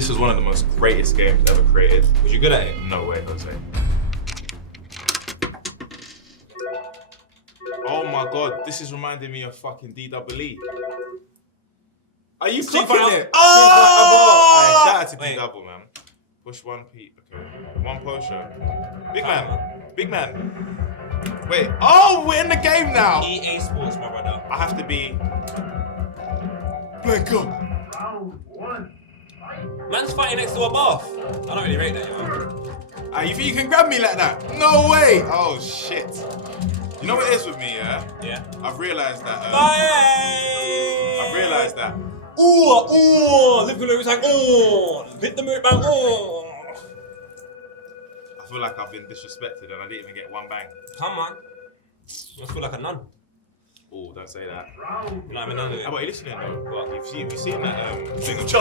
This was one of the most greatest games ever created. Was you good at it? No way, Jose. Oh my god, this is reminding me of fucking DWE. Are you clocking it? Oh! Alright, shout out to D-Double, man. Push one P. Okay. One poster. Big man. Big man. Wait. Oh, we're in the game now. EA Sports, my brother. I have to be. Blanco. Round one. Man's fighting next to a bath. I don't really rate that, you know. You think you can grab me like that? No way. Oh, shit. You know what it is with me, yeah? Yeah. I've realised that. I've realised that. Liverpool was like, hit the move bang, I feel like I've been disrespected and I didn't even get one bang. Come on. I feel like a nun. Oh, don't say that. You're not even none of it. How about you listening though? What? Have you seen that thing of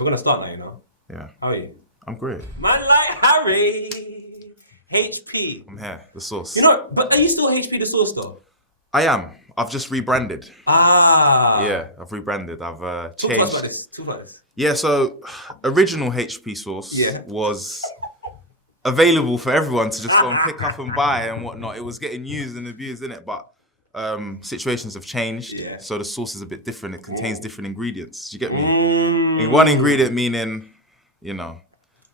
We're gonna start now, you know. Yeah. How are you? I'm great. Man like Harry. HP. I'm here. The sauce. You know, but are you still HP the sauce though? I am. I've just rebranded. Ah. Yeah, I've rebranded. I've Talk changed. about this. Yeah, so original HP sauce was available for everyone to just go and pick up and buy and whatnot. It was getting used and abused, innit? But situations have changed. Yeah. So the sauce is a bit different. It contains different ingredients. Do you get me? One ingredient meaning, you know.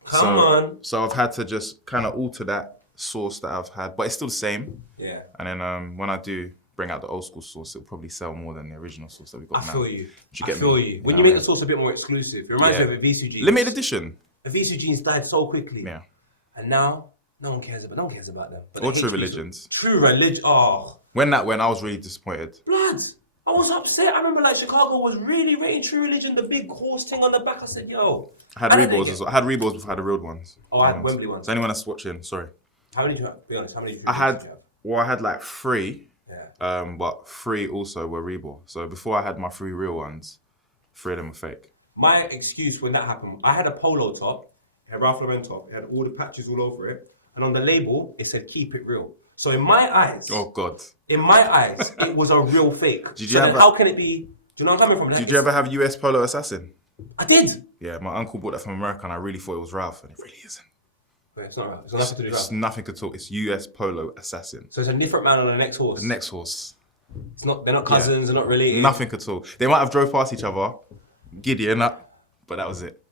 Come on. So I've had to just kind of alter that sauce that I've had, but it's still the same. Yeah. And then when I do bring out the old school sauce, it'll probably sell more than the original sauce that we got now. I feel you. Do you get me? When you make the sauce a bit more exclusive, it reminds me of a Visu jeans. Limited edition. The Visu jeans died so quickly. Yeah. And now, no one cares about them. But Or the True HP Religions. True Religion. Oh. When that went, I was really disappointed. Blood. I was upset. I remember like Chicago was really rating True Religion, the big horse thing on the back. I said, yo. I had Reeboks as well. I had Reeboks before I had the real ones. Oh, I had Wembley ones. So anyone that's watching, sorry. How many did you have? Be honest, how many did you I have? had like 3. Yeah. But 3 also were Reebok. So before I had my 3 real ones, 3 of them were fake. My excuse when that happened, I had a polo top, it had Ralph Lauren top, it had all the patches all over it, and on the label, it said, keep it real. So in my eyes, Oh God. it was a real fake. Did you so have then how can it be, do you know where I'm coming from? Did you ever have US Polo Assassin? I did. Yeah, my uncle bought that from America and I really thought it was Ralph and it really isn't. Wait, it's not Ralph. It's got nothing to do with It's Ralph. nothing at all. It's US Polo Assassin. So it's a different man on the next horse. The next horse. It's not. They're not cousins. They're not related. Nothing at all. They might have drove past each other, Gideon up, but that was it.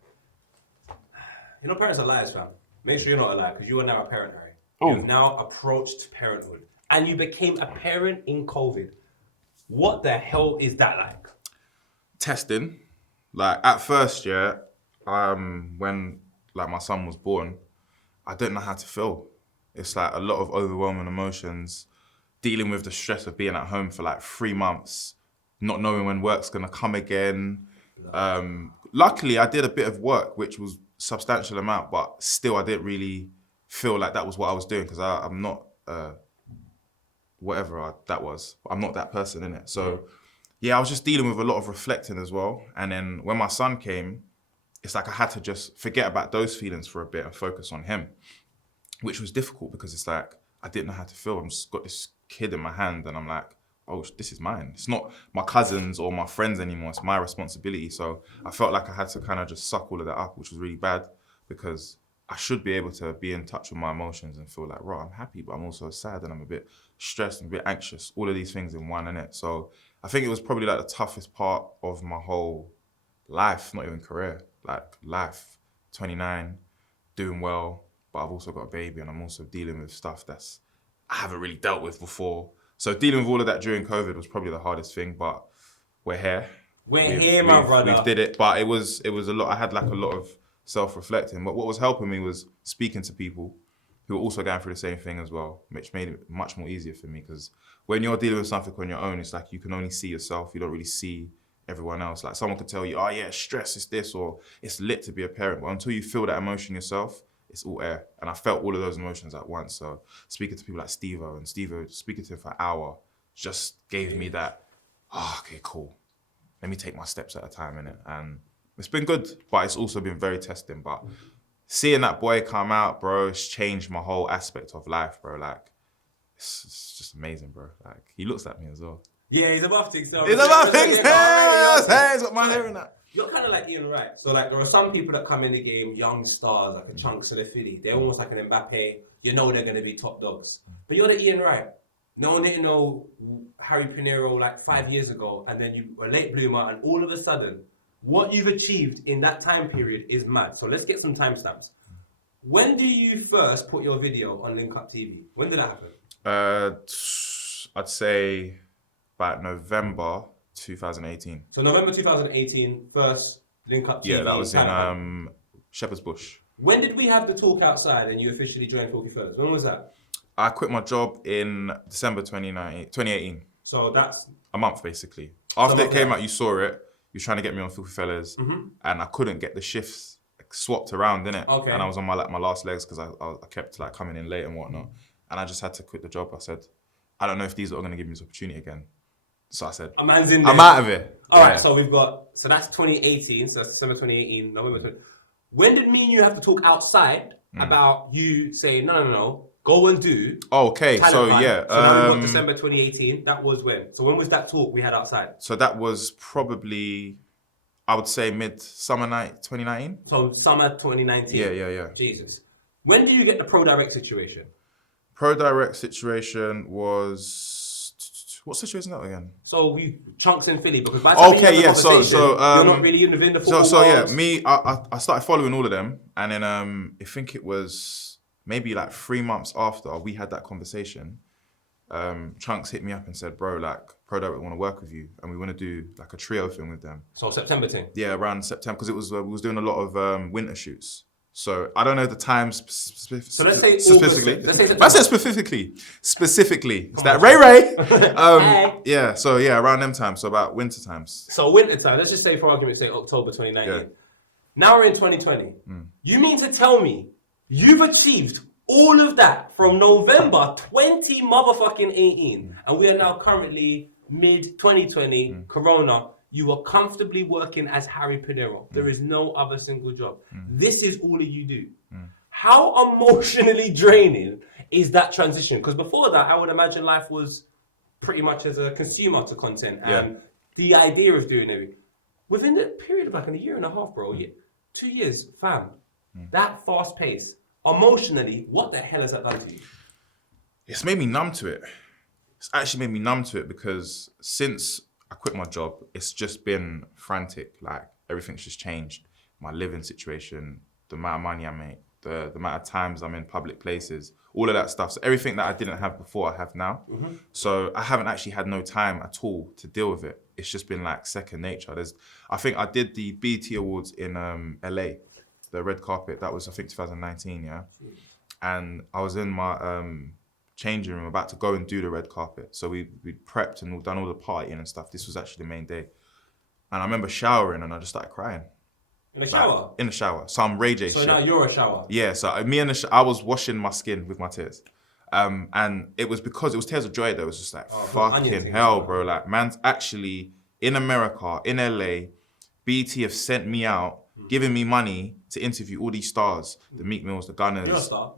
You know, parents are liars, fam. Make sure you're not a liar because you are now a parent, Harry. Oh. You've now approached parenthood, and you became a parent in COVID. What the hell is that like? Testing. Like at first, yeah, when like my son was born, I didn't know how to feel. It's like a lot of overwhelming emotions, dealing with the stress of being at home for like 3 months, not knowing when work's gonna come again. Luckily, I did a bit of work, which was substantial amount, but still I didn't really feel like that was what I was doing because I'm not that was. I'm not that person, innit? So yeah, I was just dealing with a lot of reflecting as well. And then when my son came, it's like I had to just forget about those feelings for a bit and focus on him, which was difficult because it's like I didn't know how to feel. I've just got this kid in my hand and I'm like, oh, this is mine. It's not my cousins or my friends anymore. It's my responsibility. So I felt like I had to kind of just suck all of that up, which was really bad because I should be able to be in touch with my emotions and feel like, right, I'm happy, but I'm also sad and I'm a bit stressed and a bit anxious. All of these things in one, innit? So I think it was probably like the toughest part of my whole life, not even career, like life. 29, doing well, but I've also got a baby and I'm also dealing with stuff I haven't really dealt with before. So dealing with all of that during COVID was probably the hardest thing, but we're here. We're here, my brother. We did it, but it was a lot. I had like a lot of self-reflecting, but what was helping me was speaking to people who were also going through the same thing as well, which made it much more easier for me because when you're dealing with something on your own, it's like you can only see yourself. You don't really see everyone else. Like someone could tell you, oh yeah, stress is this, or it's lit to be a parent, but until you feel that emotion yourself, it's all air. And I felt all of those emotions at once. So speaking to people like Steve-O, and Steve-O, speaking to him for an hour, just gave me that, okay, cool. Let me take my steps at a time, innit? And it's been good, but it's also been very testing. But seeing that boy come out, bro, it's changed my whole aspect of life, bro. Like, it's just amazing, bro. Like, he looks like me as well. Yeah, he's above things. He's above things. Hey, he's got my hair in that. You're kind of like Ian Wright. So like there are some people that come in the game, young stars, like a Chunks of the Philly. They're almost like an Mbappe. You know they're going to be top dogs. But you're the Ian Wright. No one didn't know Harry Pinero like 5 years ago, and then you were a late bloomer, and all of a sudden, what you've achieved in that time period is mad. So let's get some timestamps. When do you first put your video on Link Up TV? When did that happen? I'd say about November 2018. So November 2018, first Link Up TV. Yeah, that was in Shepherd's Bush. When did we have the talk outside and you officially joined FilthyFellas? When was that? I quit my job in December 2018. So that's... A month, basically. After it came yeah. out, you saw it. You were trying to get me on FilthyFellas, and I couldn't get the shifts swapped around, innit? Okay. And I was on my last legs because I kept like coming in late and whatnot. And I just had to quit the job. I said, I don't know if these are going to give me this opportunity again. So I said, a man's in there. I'm out of it. All right, so we've got... So that's 2018. So that's December 2018, November 20... When did me and you have to talk outside about you saying, no, go and do... Oh, okay, so Talent yeah. So now we've got December 2018. That was when? So when was that talk we had outside? So that was probably, I would say mid-summer night 2019. So summer 2019. Yeah. Jesus. When do you get the Pro Direct situation? Pro Direct situation was... What situation is that again? So we Chunks in Philly because by the time you have the conversation, you're not really in the football world. I started following all of them, and then I think it was maybe like 3 months after we had that conversation. Chunks hit me up and said, "Bro, like Pro Direct want to work with you, and we want to do like a trio thing with them." So September thing. Yeah, around September because it was we was doing a lot of winter shoots. So I don't know the times So let's say specifically. August, let's say I said specifically. It's that Ray. Hey. Yeah. So yeah, around them times. So about winter times. So winter time. Let's just say for argument's sake, October 2019. Yeah. Now we're in 2020. You mean to tell me you've achieved all of that from November 20 motherfucking 18, and we are now currently mid 2020 Corona. You are comfortably working as Harry Pinero. There is no other single job. This is all that you do. How emotionally draining is that transition? Because before that, I would imagine life was pretty much as a consumer to content and the idea of doing it. Within the period of like a year and a half, bro, 2 years, fam, that fast pace, emotionally, what the hell has that done to you? It's made me numb to it. It's actually made me numb to it because since I quit my job, it's just been frantic. Like everything's just changed. My living situation, the amount of money I make, the amount of times I'm in public places, all of that stuff. So everything that I didn't have before, I have now. So I haven't actually had no time at all to deal with it. It's just been like second nature. I think I did the BET Awards in LA, the red carpet. That was I think 2019, yeah. And I was in my changing room about to go and do the red carpet. So we prepped and done all the partying and stuff. This was actually the main day. And I remember showering and I just started crying. In the shower? In the shower. Some Ray J So shit. now you're a shower? Yeah, so I was washing my skin with my tears. And it was because it was tears of joy though. It was just like, fucking hell, bro. Like, man's actually in America, in LA, BET have sent me out, giving me money to interview all these stars, the Meek Mills, the Gunners. You're a star.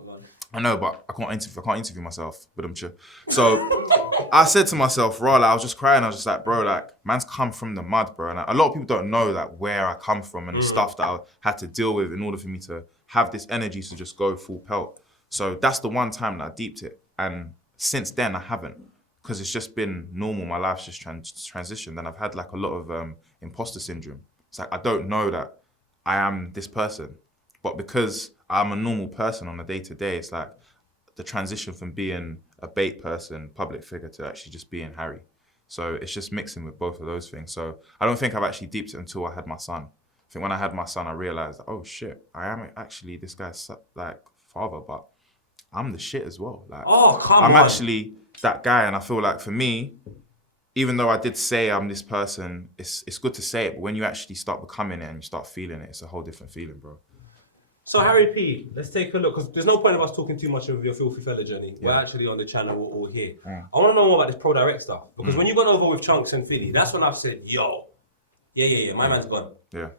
I know, but I can't interview myself, but I'm sure. So I said to myself, like, I was just crying. I was just like, bro, like, man's come from the mud, bro. And a lot of people don't know like where I come from and the stuff that I had to deal with in order for me to have this energy to just go full pelt. So that's the one time that I deeped it. And since then I haven't, because it's just been normal. My life's just transitioned. And I've had like a lot of imposter syndrome. It's like, I don't know that I am this person, but because I'm a normal person on a day-to-day, it's like the transition from being a bait person, public figure, to actually just being Harry. So it's just mixing with both of those things. So I don't think I've actually deeped it until I had my son. I think when I had my son, I realized, oh shit, I am actually this guy's like father, but I'm the shit as well. Like, I'm actually that guy. And I feel like for me, even though I did say I'm this person, it's good to say it, but when you actually start becoming it and you start feeling it, it's a whole different feeling, bro. So Harry P, let's take a look, because there's no point of us talking too much of your Filthy Fella journey. We're actually on the channel, we're all here. I want to know more about this Pro Direct stuff, because when you got over with Chunks and Philly, that's when I've said, yo, my man's gone. Yeah.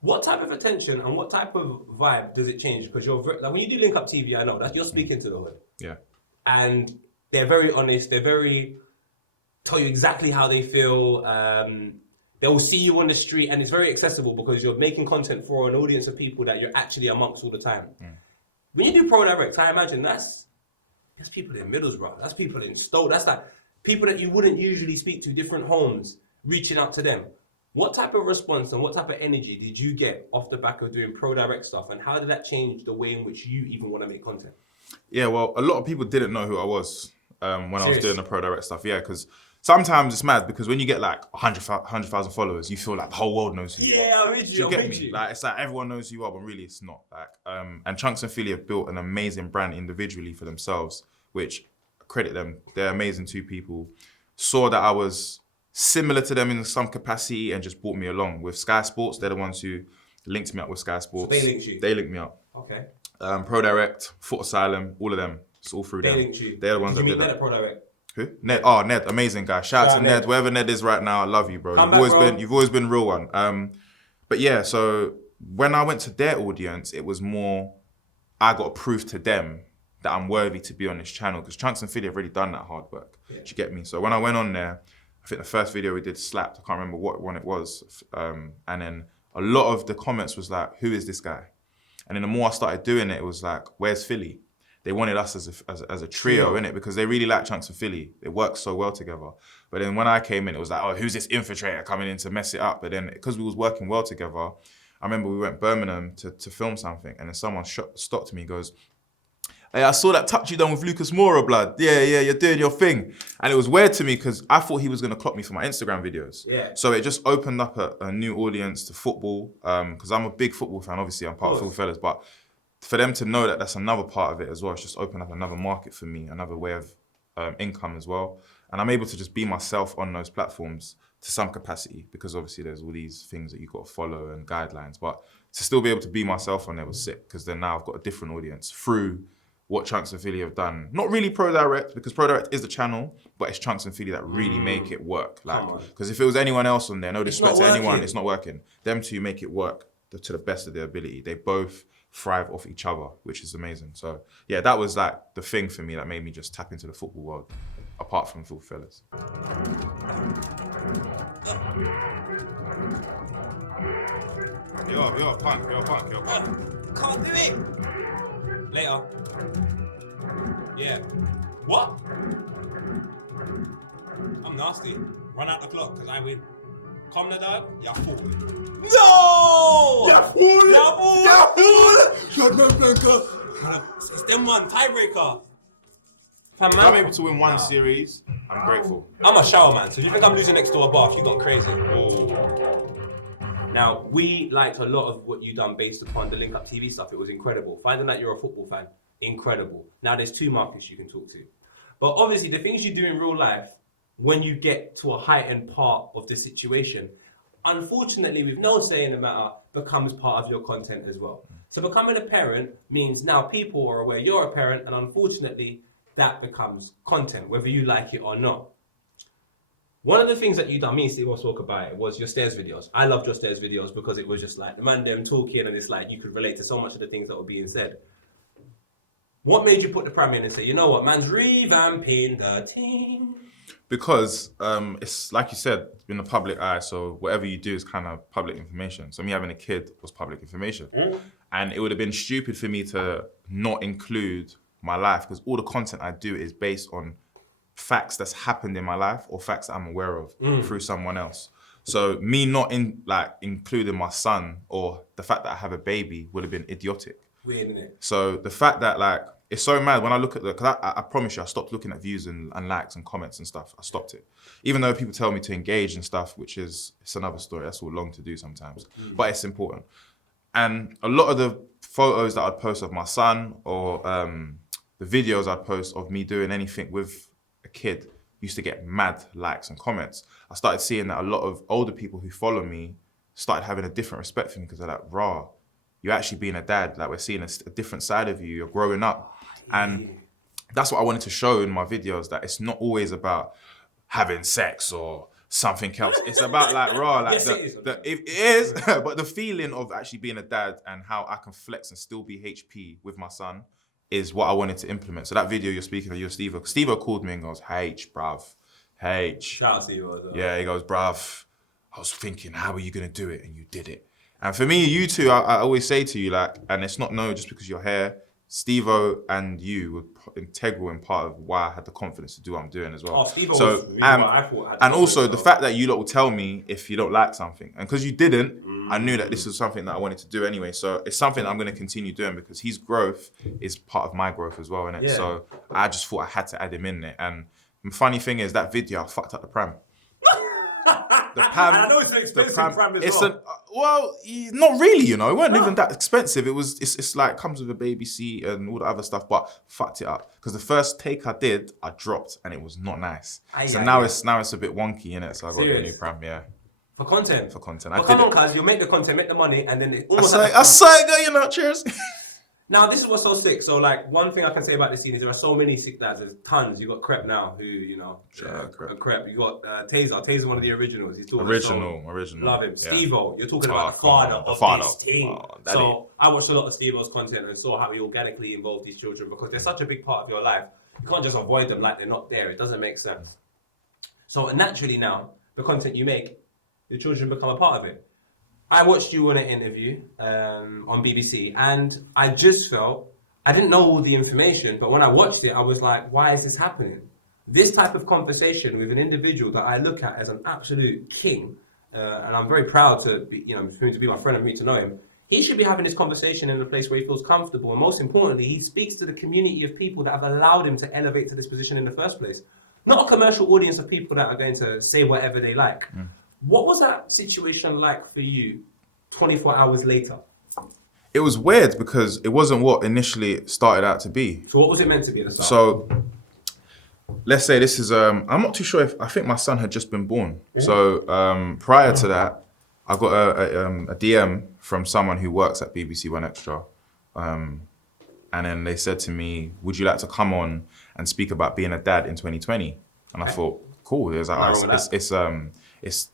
What type of attention and what type of vibe does it change? Because you're like, when you do Link Up TV, I know that you're speaking to the hood. Yeah. And they're very honest, tell you exactly how they feel. They will see you on the street, and it's very accessible because you're making content for an audience of people that you're actually amongst all the time. When you do Pro Direct, I imagine that's people in Middlesbrough, that's people in Stoke, that's like people that you wouldn't usually speak to, different homes, reaching out to them. What type of response and what type of energy did you get off the back of doing Pro Direct stuff, and how did that change the way in which you even want to make content? Yeah, well, a lot of people didn't know who I was when I was doing the Pro Direct stuff. Yeah, because sometimes it's mad because when you get like 100,000 followers, you feel like the whole world knows who you are. Yeah, I'm with you. Do you get me? Like, it's like everyone knows who you are, but really it's not. Like, and Chunks and Philly have built an amazing brand individually for themselves, which I credit them. They're amazing two people. Saw that I was similar to them in some capacity and just brought me along. With Sky Sports, they're the ones who linked me up with Sky Sports. So they linked you? They linked me up. Okay. Pro Direct, Foot Asylum, all of them. It's all through them. They linked you. They're the ones Did that you did meet that. Ned at Pro Direct? Who? Ned. Oh, Ned, amazing guy. Shout out to Ned. Wherever Ned is right now, I love you, bro. You've always been a real one. But yeah, so when I went to their audience, it was more I got to prove to them that I'm worthy to be on this channel because Chunks and Philly have already done that hard work. Yeah. Do you get me? So when I went on there, I think the first video we did slapped. I can't remember what one it was. And then a lot of the comments was like, "Who is this guy?" And then the more I started doing it, it was like, "Where's Philly?" They wanted us as a trio, innit? Because they really like Chunks and Philly. It works so well together. But then when I came in, it was like, "Oh, who's this infiltrator coming in to mess it up?" But then because we was working well together, I remember we went Birmingham to film something, and then someone stopped me and goes, "Hey, I saw that touch you done with Lucas Moura, blood. Yeah, you're doing your thing." And it was weird to me because I thought he was going to clock me for my Instagram videos. Yeah. So it just opened up a new audience to football because I'm a big football fan. Obviously, I'm part of FilthyFellas, but for them to know that that's another part of it as well, it's just opened up another market for me, another way of income as well. And I'm able to just be myself on those platforms to some capacity because obviously there's all these things that you've got to follow and guidelines. But to still be able to be myself on there was sick because then now I've got a different audience through what Chunks and Philly have done. Not really Pro Direct, because Pro Direct is the channel, but it's Chunks and Philly that really make it work. Like, because if it was anyone else on there, no disrespect to anyone, it's not working. Them two make it work to the best of their ability. They both thrive off each other, which is amazing. So yeah, that was like the thing for me that made me just tap into the football world, apart from FilthyFellas. You're punk. Can't do it. Later. Yeah. What? I'm nasty. Run out the clock because I win. Come the dog. Ya fool. No! Ya fool! Ya fool! Ya fool! It's them one tiebreaker. If I'm able to win one series, I'm grateful. I'm a shower man, so if you think I'm losing next to a bath, you got crazy. Now, we liked a lot of what you done based upon the Link Up TV stuff. It was incredible. Finding out you're a football fan, incredible. Now there's two markets you can talk to. But obviously the things you do in real life, when you get to a heightened part of the situation, unfortunately, with no say in the matter, becomes part of your content as well. So becoming a parent means now people are aware you're a parent, and unfortunately, that becomes content, whether you like it or not. One of the things that you done, me and Steve spoke about it, was your stairs videos. I loved your stairs videos because it was just like the man them talking, and it's like you could relate to so much of the things that were being said. What made you put the pram in and say, you know what, man's revamping the team? Because it's like you said, it's been a public eye, so whatever you do is kind of public information. So me having a kid was public information. And it would have been stupid for me to not include my life because all the content I do is based on facts that's happened in my life or facts that I'm aware of through someone else. So me not including my son or the fact that I have a baby would have been idiotic. Weird, isn't it? So the fact that it's so mad when I look at because I promise you I stopped looking at views and likes and comments and stuff. I stopped it. Even though people tell me to engage and stuff, which it's another story. That's all long to do sometimes, but it's important. And a lot of the photos that I'd post of my son or the videos I'd post of me doing anything with a kid used to get mad likes and comments. I started seeing that a lot of older people who follow me started having a different respect for me because they're like, "Rah, you're actually being a dad. Like we're seeing a different side of you. You're growing up." And that's what I wanted to show in my videos, that it's not always about having sex or something else. It's about it is, but the feeling of actually being a dad and how I can flex and still be HP with my son is what I wanted to implement. So that video you're speaking of, your Steve-O called me and goes, "H, bruv, H." Shout out to you. Yeah, he goes, "Bruv, I was thinking, how are you gonna do it? And you did it. And for me, you two, I always say to you, like, and it's not no just because you're here. Steve-O and you were integral in part of why I had the confidence to do what I'm doing as well. Oh, Steve-O was really what I thought I had and to also do, the so. fact that you lot will tell me if you don't like something, and because you didn't, I knew that this was something that I wanted to do anyway. So it's something that I'm going to continue doing because his growth is part of my growth as well, innit? Yeah. So I just thought I had to add him in there. And the funny thing is that video I fucked up the pram. The pram, And I know it's an expensive pram as well. Not really, you know. It wasn't even that expensive. It's like comes with a baby seat and all the other stuff, but fucked it up because the first take I did, I dropped and it was not nice. Now it's a bit wonky, innit? So I got to get a new pram, yeah. For content. I But come on, cuz, you make the content, make the money, and then it almost. I say, girl, you know, cheers. Now, this is what's so sick. So, like, one thing I can say about this scene is there are so many sick dads. There's tons. You got Crep now, who, you know, Crep. You got Taser. Taser, one of the originals. He's talking Original. Love him. Yeah. Steve-O, you're talking about the father of this team. So, I watched a lot of Steve-O's content and saw how he organically involved these children because they're such a big part of your life. You can't just avoid them like they're not there. It doesn't make sense. So, naturally now, the content you make, the children become a part of it. I watched you on an interview on BBC and I just felt, I didn't know all the information, but when I watched it, I was like, why is this happening? This type of conversation with an individual that I look at as an absolute king, and I'm very proud to be, for him to be my friend and me to know him, he should be having this conversation in a place where he feels comfortable. And most importantly, he speaks to the community of people that have allowed him to elevate to this position in the first place. Not a commercial audience of people that are going to say whatever they like. What was that situation like for you 24 hours later? It was weird because it wasn't what initially it started out to be. So what was it meant to be at the start? So let's say this is, I'm not too sure I think my son had just been born. So prior to that, I got a DM from someone who works at BBC One Extra. And then they said to me, would you like to come on and speak about being a dad in 2020? And I thought, cool. There's like, it's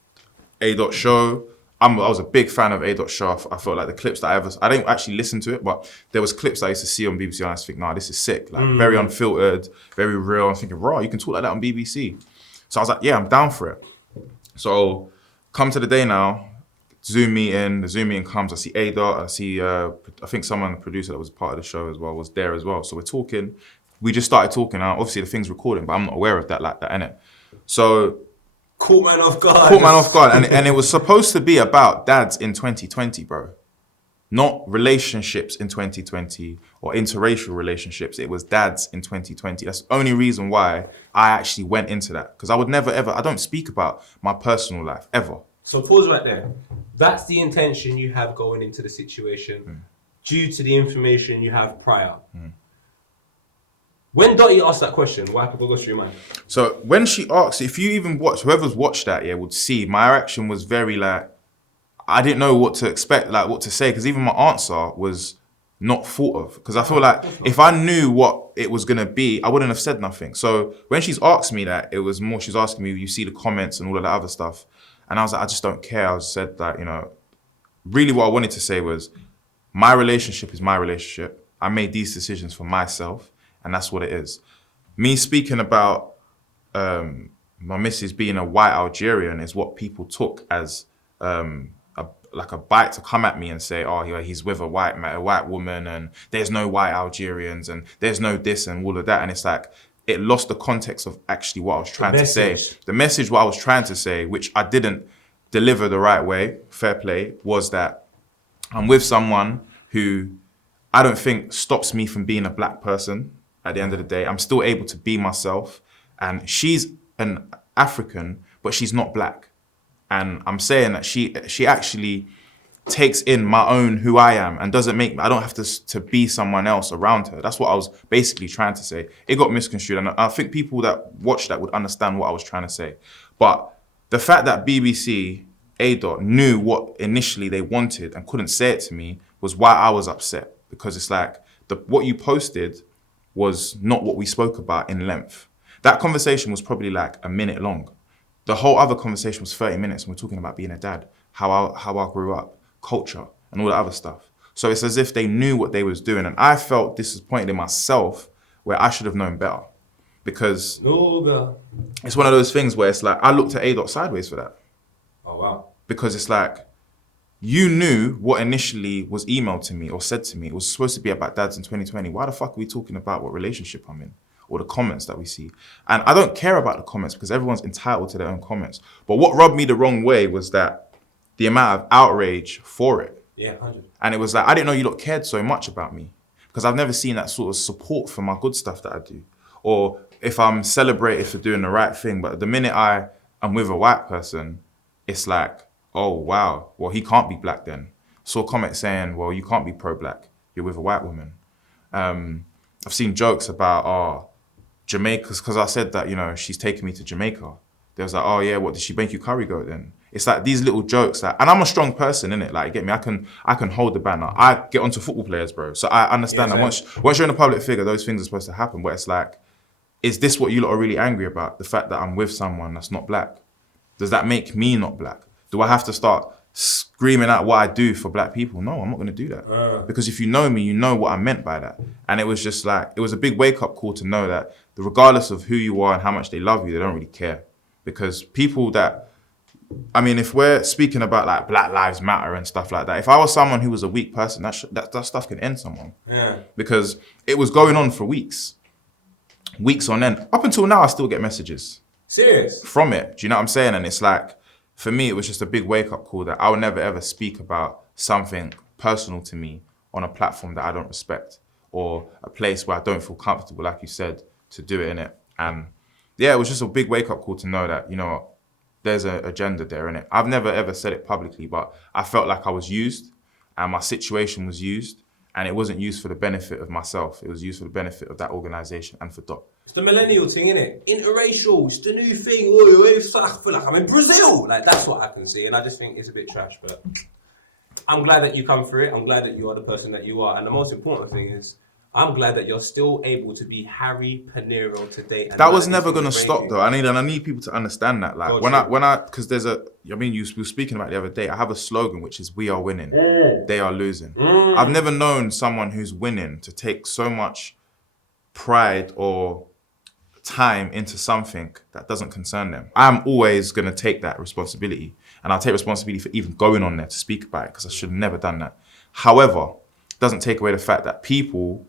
A. Show. I was a big fan of A. Show. I felt like the clips that I didn't actually listen to it, but there was clips I used to see on BBC and I used to think, nah, this is sick. Like very unfiltered, very real. I'm thinking, raw, you can talk like that on BBC. So I was like, yeah, I'm down for it. So come to the day now, Zoom meeting, the Zoom meeting comes, I see A. I see, I think someone, the producer that was part of the show as well, was there as well. So we're talking, we just started talking. Now, obviously the thing's recording, but I'm not aware of that like that, innit? So Caught man off guard. And it was supposed to be about dads in 2020, bro. Not relationships in 2020 or interracial relationships. It was dads in 2020. That's the only reason why I actually went into that. Because I would never, ever, I don't speak about my personal life, ever. So pause right there. That's the intention you have going into the situation due to the information you have prior. When Dottie asked that question, what goes through your mind? So when she asked, if you even watch, whoever's watched that, would see my reaction was very like, I didn't know what to expect, like what to say, because even my answer was not thought of. Because I feel like if I knew what it was going to be, I wouldn't have said nothing. So when she's asked me that, it was more, she's asking me, you see the comments and all of that other stuff. And I was like, I just don't care. I said that, really what I wanted to say was, my relationship is my relationship. I made these decisions for myself. And that's what it is. Me speaking about my missus being a white Algerian is what people took as a bite to come at me and say, oh, he's with a white woman and there's no white Algerians and there's no this and all of that. And it's like, it lost the context of actually what I was trying to say. The message what I was trying to say, which I didn't deliver the right way, fair play, was that I'm with someone who I don't think stops me from being a black person. At the end of the day, I'm still able to be myself. And she's an African, but she's not black. And I'm saying that she actually takes in my own who I am and doesn't make me, I don't have to be someone else around her. That's what I was basically trying to say. It got misconstrued. And I think people that watch that would understand what I was trying to say. But the fact that BBC, A. knew what initially they wanted and couldn't say it to me was why I was upset. Because it's like, what you posted was not what we spoke about in length. That conversation was probably like a minute long. The whole other conversation was 30 minutes and we're talking about being a dad, how I grew up, culture, and all that other stuff. So it's as if they knew what they was doing. And I felt disappointed in myself where I should have known better. Because it's one of those things where it's like, I looked at A. sideways for that. Oh, wow. because it's like, you knew what initially was emailed to me or said to me. It was supposed to be about dads in 2020. Why the fuck are we talking about what relationship I'm in? Or the comments that we see? And I don't care about the comments because everyone's entitled to their own comments. But what rubbed me the wrong way was that the amount of outrage for it. Yeah, 100. And it was like, I didn't know you lot cared so much about me because I've never seen that sort of support for my good stuff that I do. Or if I'm celebrated for doing the right thing, but the minute I am with a white person, it's like, oh, wow, well, he can't be black then. Saw a comment saying, well, you can't be pro-black. You're with a white woman. I've seen jokes about, Jamaica, because I said that, you know, she's taking me to Jamaica. They was like, oh, yeah, what, did she make you curry goat then? It's like these little jokes. Like, and I'm a strong person, innit? Like, get me? I can hold the banner. I get onto football players, bro. So I understand that once you're in a public figure, those things are supposed to happen. But it's like, is this what you lot are really angry about? The fact that I'm with someone that's not black? Does that make me not black? Do I have to start screaming out what I do for black people? No, I'm not going to do that. Because if you know me, you know what I meant by that. And it was just like, it was a big wake-up call to know that regardless of who you are and how much they love you, they don't really care. Because people that, I mean, if we're speaking about like Black Lives Matter and stuff like that, if I was someone who was a weak person, that stuff can end someone. Yeah. Because it was going on for weeks on end. Up until now, I still get messages. Serious? From it. Do you know what I'm saying? And it's like, for me, it was just a big wake-up call that I will never, ever speak about something personal to me on a platform that I don't respect or a place where I don't feel comfortable, like you said, to do it in it. And yeah, it was just a big wake-up call to know that, you know, there's an agenda there in it. I've never, ever said it publicly, but I felt like I was used and my situation was used, and it wasn't used for the benefit of myself. It was used for the benefit of that organisation and for Doc. It's the millennial thing, innit? Interracial, it's the new thing. I feel like I'm in Brazil. Like, that's what I can see. And I just think it's a bit trash. But I'm glad that you come through it. I'm glad that you are the person that you are. And the most important thing is, I'm glad that you're still able to be Harry Pinero today. And that was never going to stop, though. I need people to understand that. Like, because there's you were speaking about it the other day. I have a slogan, which is, we are winning. They are losing. I've never known someone who's winning to take so much pride or time into something that doesn't concern them. I'm always going to take that responsibility, and I'll take responsibility for even going on there to speak about it, because I should have never done that. However, it doesn't take away the fact that people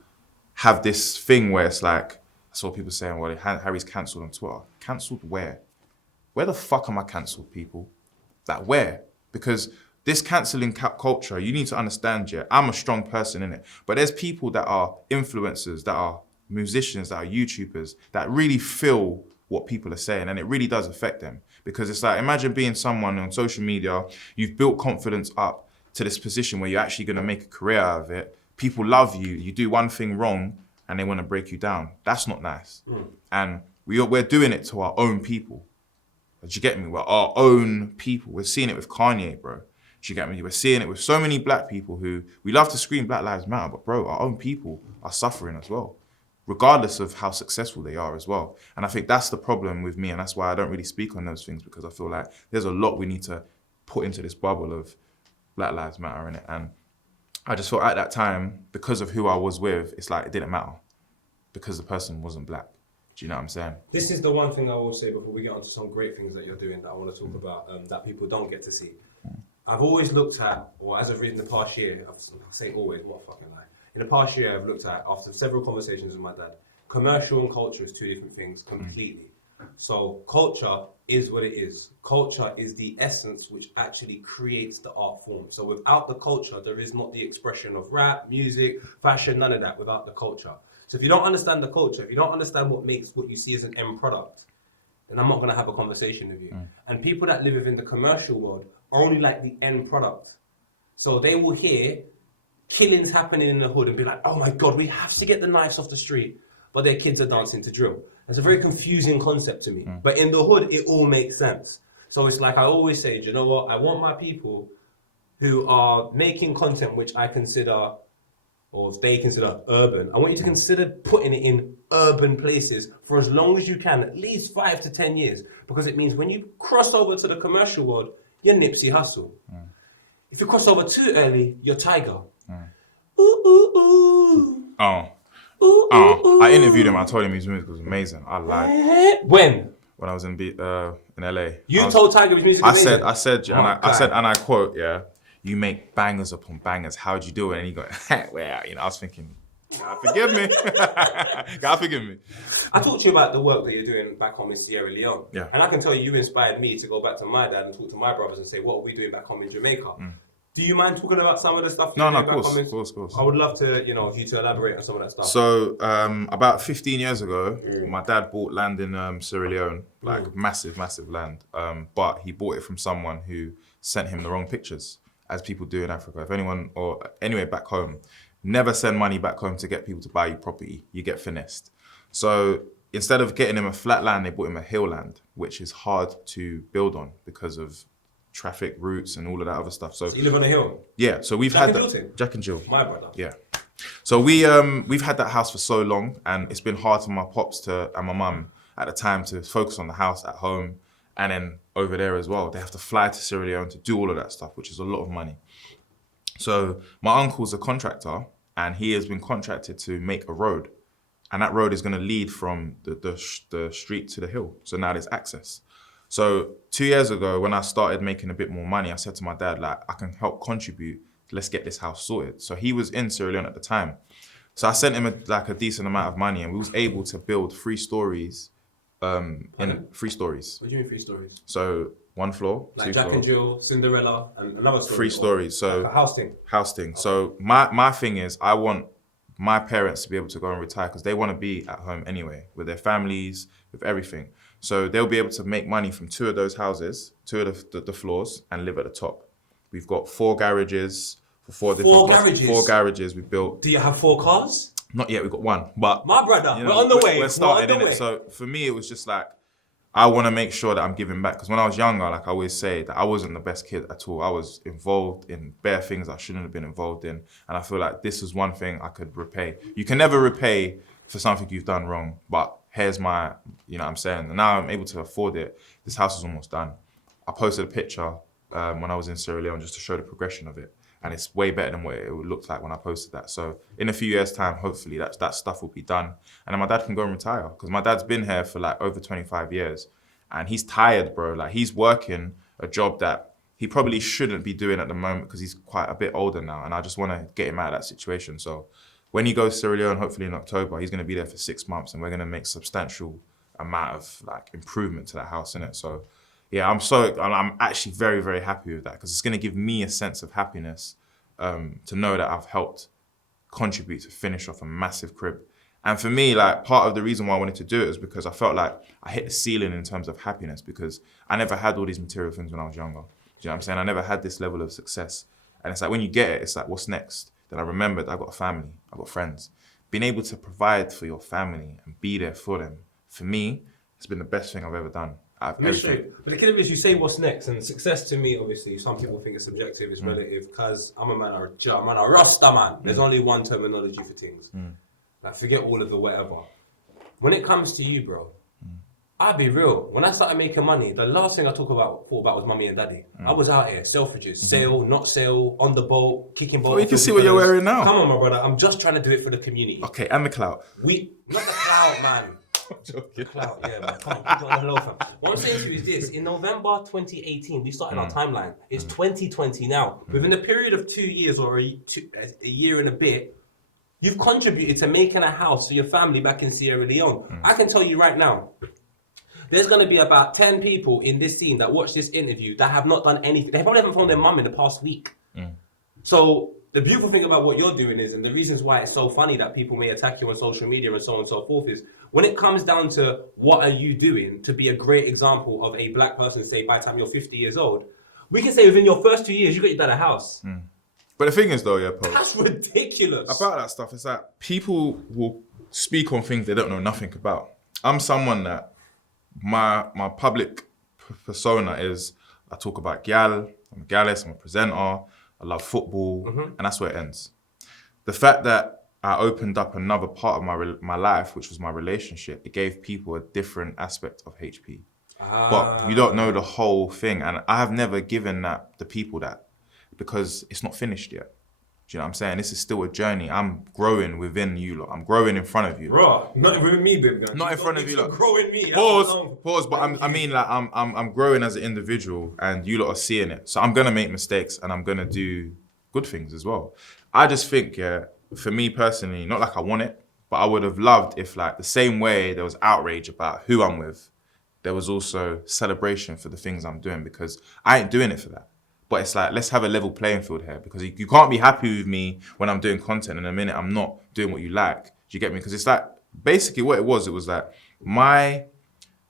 have this thing where it's like, I saw people saying, well, Harry's cancelled on Twitter. Cancelled where? Where the fuck am I cancelled, people? Like, where? Because this cancelling culture, you need to understand, yeah, I'm a strong person in it, but there's people that are influencers, that are musicians, that are YouTubers, that really feel what people are saying, and it really does affect them. Because it's like, imagine being someone on social media, you've built confidence up to this position where you're actually going to make a career out of it. People love you, you do one thing wrong, and they want to break you down. That's not nice. And we're doing it to our own people. Do you get me? We're our own people. We're seeing it with Kanye, bro. Do you get me? We're seeing it with so many black people who, we love to scream Black Lives Matter, but bro, our own people are suffering as well, regardless of how successful they are as well. And I think that's the problem with me, and that's why I don't really speak on those things, because I feel like there's a lot we need to put into this bubble of Black Lives Matter in it. And I just felt at that time, because of who I was with, it's like it didn't matter, because the person wasn't black. Do you know what I'm saying? This is the one thing I will say before we get onto some great things that you're doing that I want to talk about, that people don't get to see. I've always looked at, or as I've read in the past year, I say always, what a fucking lie. In the past year, I've looked at, after several conversations with my dad, commercial and culture is two different things completely. So culture is what it is. Culture is the essence which actually creates the art form. So without the culture, there is not the expression of rap, music, fashion, none of that without the culture. So if you don't understand the culture, if you don't understand what makes what you see as an end product, then I'm not going to have a conversation with you. And people that live within the commercial world are only like the end product. So they will hear killings happening in the hood and be like, oh my God, we have to get the knives off the street. But their kids are dancing to drill. It's a very confusing concept to me. But in the hood, it all makes sense. So it's like I always say, do you know what? I want my people who are making content which I consider, or they consider urban, I want you to consider putting it in urban places for as long as you can, at least 5 to 10 years. Because it means when you cross over to the commercial world, you're Nipsey Hussle. If you cross over too early, you're Tiger. Ooh, ooh, ooh. Oh. I interviewed him. I told him his music was amazing. I lied. When? when I was in LA. You told Tiger his music I amazing. said, and I quote, yeah, you make bangers upon bangers. How'd you do it? And he go, well, you know, I was thinking, God forgive me. God forgive me. I talked to you about the work that you're doing back home in Sierra Leone. Yeah. And I can tell you, you inspired me to go back to my dad and talk to my brothers and say, what are we doing back home in Jamaica? Do you mind talking about some of the stuff you're doing back home? Of course. I would love to, you to elaborate on some of that stuff. So about 15 years ago, my dad bought land in Sierra Leone, like massive land. But he bought it from someone who sent him the wrong pictures, as people do in Africa. If anyone, or anyway back home, never send money back home to get people to buy you property. You get finessed. So instead of getting him a flat land, they bought him a hill land, which is hard to build on because of traffic routes and all of that other stuff. So you live on a hill? Yeah, so we've Jack had and that. Jack and Jill. My brother. Yeah. So we've had that house for so long, and it's been hard for my pops and my mum at the time to focus on the house at home, and then over there as well. They have to fly to Sierra Leone to do all of that stuff, which is a lot of money. So my uncle's a contractor, and he has been contracted to make a road, and that road is going to lead from the street to the hill. So now there's access. So 2 years ago, when I started making a bit more money, I said to my dad, like, I can help contribute. Let's get this house sorted. So he was in Sierra Leone at the time. So I sent him a decent amount of money, and we was able to build 3 stories. In 3 stories. What do you mean 3 stories? So 1 floor, like 2 Jack floors. and Jill, Cinderella, and another story. 3 stories. So like a house thing. House thing. Okay. So my thing is, I want my parents to be able to go and retire because they want to be at home anyway with their families, with everything. So they'll be able to make money from 2 of those houses, 2 of the floors, and live at the top. We've got 4 garages for 4 different. 4 garages. 4 garages we built. Do you have 4 cars? Not yet. We've got 1, but my brother, you know, we're on the way. We're starting in it. So for me, it was just like I want to make sure that I'm giving back because when I was younger, like I always say, that I wasn't the best kid at all. I was involved in bare things I shouldn't have been involved in, and I feel like this is one thing I could repay. You can never repay for something you've done wrong, but here's my, you know what I'm saying? And now I'm able to afford it. This house is almost done. I posted a picture when I was in Sierra Leone just to show the progression of it. And it's way better than what it looked like when I posted that. So in a few years' time, hopefully that stuff will be done. And then my dad can go and retire. Because my dad's been here for like over 25 years. And he's tired, bro. Like he's working a job that he probably shouldn't be doing at the moment because he's quite a bit older now. And I just want to get him out of that situation. So when he goes to Sierra Leone, hopefully in October, he's going to be there for 6 months. And we're going to make substantial amount of like improvement to that house, innit? So yeah, I'm actually very, very happy with that because it's going to give me a sense of happiness to know that I've helped contribute to finish off a massive crib. And for me, like part of the reason why I wanted to do it is because I felt like I hit the ceiling in terms of happiness because I never had all these material things when I was younger. Do you know what I'm saying? I never had this level of success. And it's like when you get it, it's like, what's next? Then I remembered I've got a family, I've got friends. Being able to provide for your family and be there for them, for me, it's been the best thing I've ever done. But the kid is, you say what's next, and success to me, obviously, some people think it's subjective, it's relative, because I'm a man, a Rasta man. There's only one terminology for things. Like, forget all of the whatever. When it comes to you, bro, I'll be real. When I started making money, the last thing I thought about was mummy and daddy. I was out here, Selfridges, sail, not sail, on the boat, kicking boat. Well, you can see what you're wearing now. Come on, my brother. I'm just trying to do it for the community. Okay, and the clout. Not the clout, man. The clout, yeah, man. Come on, keep it on the low, fam. What I'm saying to you is this. In November 2018, we started our timeline. It's 2020 now. Within a period of 2 years or a year and a bit, you've contributed to making a house for your family back in Sierra Leone. I can tell you right now, there's going to be about 10 people in this team that watch this interview that have not done anything. They probably haven't phoned their mum in the past week. So the beautiful thing about what you're doing is, and the reasons why it's so funny that people may attack you on social media and so on and so forth is, when it comes down to what are you doing to be a great example of a black person, say by the time you're 50 years old, we can say within your first 2 years, you got your dad a house. But the thing is though, yeah, Pope, that's ridiculous. About that stuff, it's like people will speak on things they don't know nothing about. I'm someone that my public persona is, I talk about gal, I'm a gallus, I'm a presenter, I love football, and that's where it ends. The fact that I opened up another part of my life, which was my relationship, it gave people a different aspect of HP. But you don't know the whole thing, and I have never given the people that, because it's not finished yet. Do you know what I'm saying? This is still a journey. I'm growing within you lot. I'm growing in front of you. Bro, not with me, big man. Not in front of you lot. Growing me. Pause. But I mean, like, I'm growing as an individual, and you lot are seeing it. So I'm gonna make mistakes, and I'm gonna do good things as well. I just think, yeah, for me personally, not like I want it, but I would have loved if, like, the same way there was outrage about who I'm with, there was also celebration for the things I'm doing, because I ain't doing it for that. But it's like, let's have a level playing field here, because you can't be happy with me when I'm doing content and in a minute I'm not doing what you like. Do you get me? Because it's like, basically what it was like, my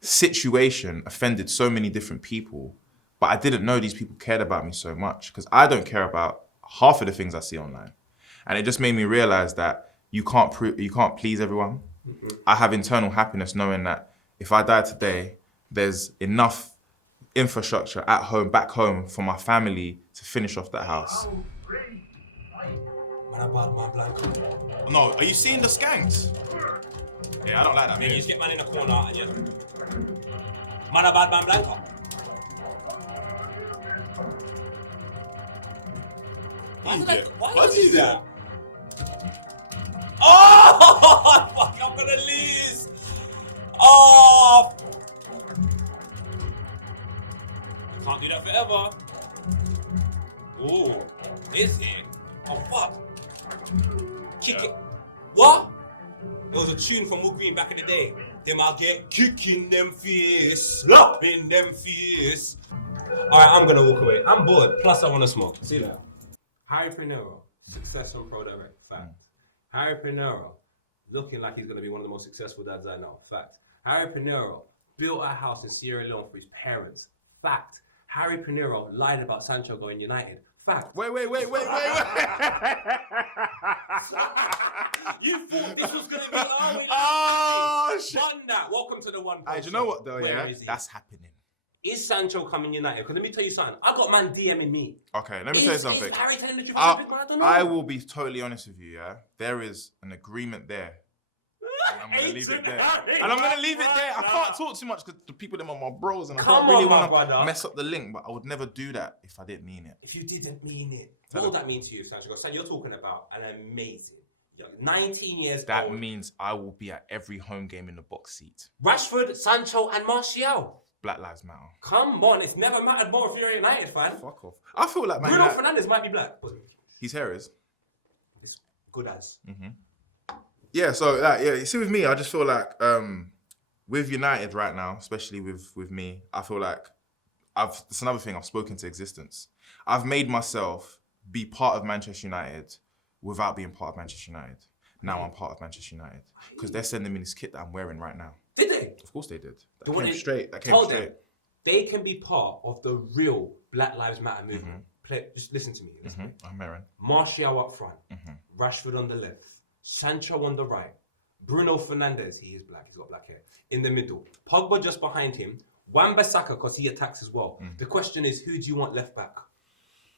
situation offended so many different people, but I didn't know these people cared about me so much, because I don't care about half of the things I see online. And it just made me realize that you can't please everyone. Mm-hmm. I have internal happiness knowing that if I die today, there's enough infrastructure at home, back home, for my family to finish off that house. No, are you seeing the skanks? Yeah, I don't like that. Yeah, you just get man in the corner and you... Man a bad man blanco. Why did you do that? Oh, fuck, I'm gonna lose. Oh. Can't do that forever. Oh, is it? Oh, fuck. Kick it. What? It was a tune from Will Green back in the day. Them I'll get kicking them face, slapping them face. Alright, I'm gonna walk away. I'm bored, plus I wanna smoke. See that? Harry Pinero, success on Pro Direct, fact. Harry Pinero, looking like he's gonna be one of the most successful dads I know, fact. Harry Pinero built a house in Sierra Leone for his parents, fact. Harry Pinero lied about Sancho going United, fact. Wait. You thought this was gonna be oh shit! Done that. Welcome to the one. Do you know what though? Yeah, that's happening. Is Sancho coming United? Because let me tell you something. I got man DMing me. Okay, let me tell you something. Is Harry telling the truth? I don't know. Will be totally honest with you. Yeah, there is an agreement there. And I'm gonna leave it there. I can't talk too much because the people them are my bros, and I don't really want to mess up the link. But I would never do that if I didn't mean it. If you didn't mean it, what would that mean to you, Sancho? San, you're talking about an amazing. You're 19 years old. That means I will be at every home game in the box seat. Rashford, Sancho, and Martial. Black Lives Matter. Come on, it's never mattered more if you're a United fan. Fuck off. I feel like Bruno Fernandes might be black. His hair is. It's good as. Mm-hmm. Yeah, so you see with me, I just feel like with United right now, especially with me, I feel like it's another thing I've spoken to existence. I've made myself be part of Manchester United without being part of Manchester United. Now I'm part of Manchester United because they're sending me this kit that I'm wearing right now. Did they? Of course they did. That came straight. They can be part of the real Black Lives Matter movement. Mm-hmm. Just listen to me. I'm Aaron. Martial up front. Mm-hmm. Rashford on the left. Sancho on the right. Bruno Fernandes, he is black. He's got black hair. In the middle. Pogba just behind him. Wan-Bissaka, because he attacks as well. Mm. The question is, who do you want left back?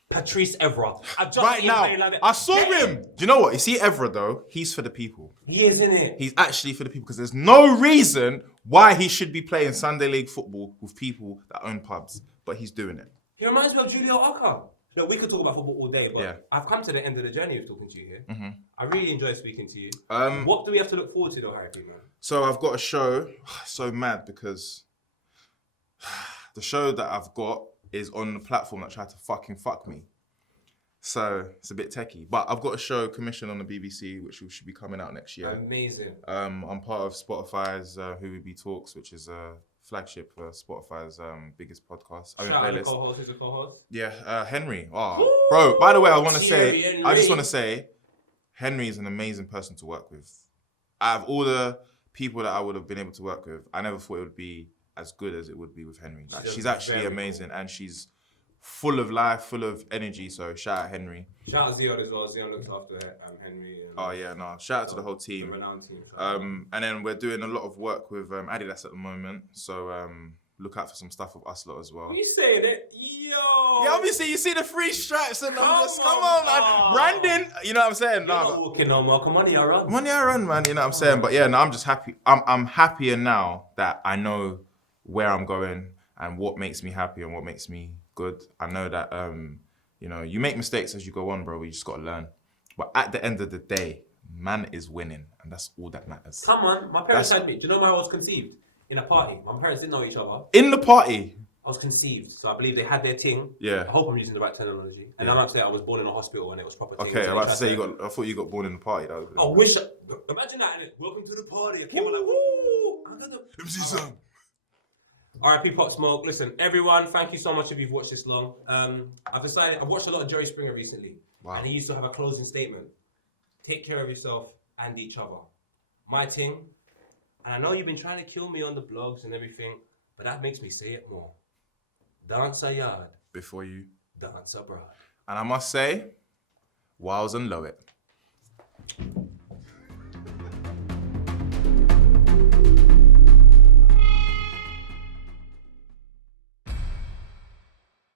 Patrice Evra. Right now, I saw him. Do you know what? You see Evra though? He's for the people. He is, isn't it? He's actually for the people because there's no reason why he should be playing Sunday League football with people that own pubs, but he's doing it. He reminds me of Julio Oka. Look, we could talk about football all day, but I've come to the end of the journey of talking to you here. Mm-hmm. I really enjoy speaking to you. What do we have to look forward to though, Harry P, man? So I've got a show. So mad because the show that I've got is on the platform that tried to fuck me. So it's a bit techie. But I've got a show commissioned on the BBC, which should be coming out next year. Amazing. I'm part of Spotify's Who We Be Talks, which is a flagship for Spotify's biggest podcast. Shout out the co-host. Who's a co-host? Yeah, Henry. Oh, bro, by the way, I just want to say, Henry is an amazing person to work with. Out of all the people that I would have been able to work with, I never thought it would be as good as it would be with Henry. Like, she's actually amazing, and she's full of life, full of energy. So shout out Henry. Shout out Zion as well. Zion looks after Henry. Shout out to the whole team. The renowned team. And then we're doing a lot of work with Adidas at the moment. So look out for some stuff with us lot as well. What you saying it? Yo! Yeah, obviously you see the free stripes and come on, man. Brandon, you know what I'm saying? You're not walking no more. Money I run. Money I run, man. You know what I'm saying? But yeah, no, I'm just happy. I'm happier now that I know where I'm going and what makes me happy and what makes me good. I know that, you make mistakes as you go on, bro. You just got to learn. But at the end of the day, man is winning, and that's all that matters. Come on, my parents had me. Do you know where I was conceived? In a party. My parents didn't know each other. In the party. I was conceived, so I believe they had their thing. Yeah. I hope I'm using the right terminology. And I'm upset I was born in a hospital and it was proper thing. Okay, So I'm they about to tried say I thought you got born in the party. That was, I wish. Imagine that. innit? Welcome to the party. I came out like, woo! Let me see some. R.I.P. Pop Smoke. Listen, everyone, thank you so much if you've watched this long. I've watched a lot of Jerry Springer recently. Wow. And he used to have a closing statement. Take care of yourself and each other. My thing, and I know you've been trying to kill me on the blogs and everything, but that makes me say it more. Dance a yard. Before you. Dance abroad. And I must say, Wiles and Lowett.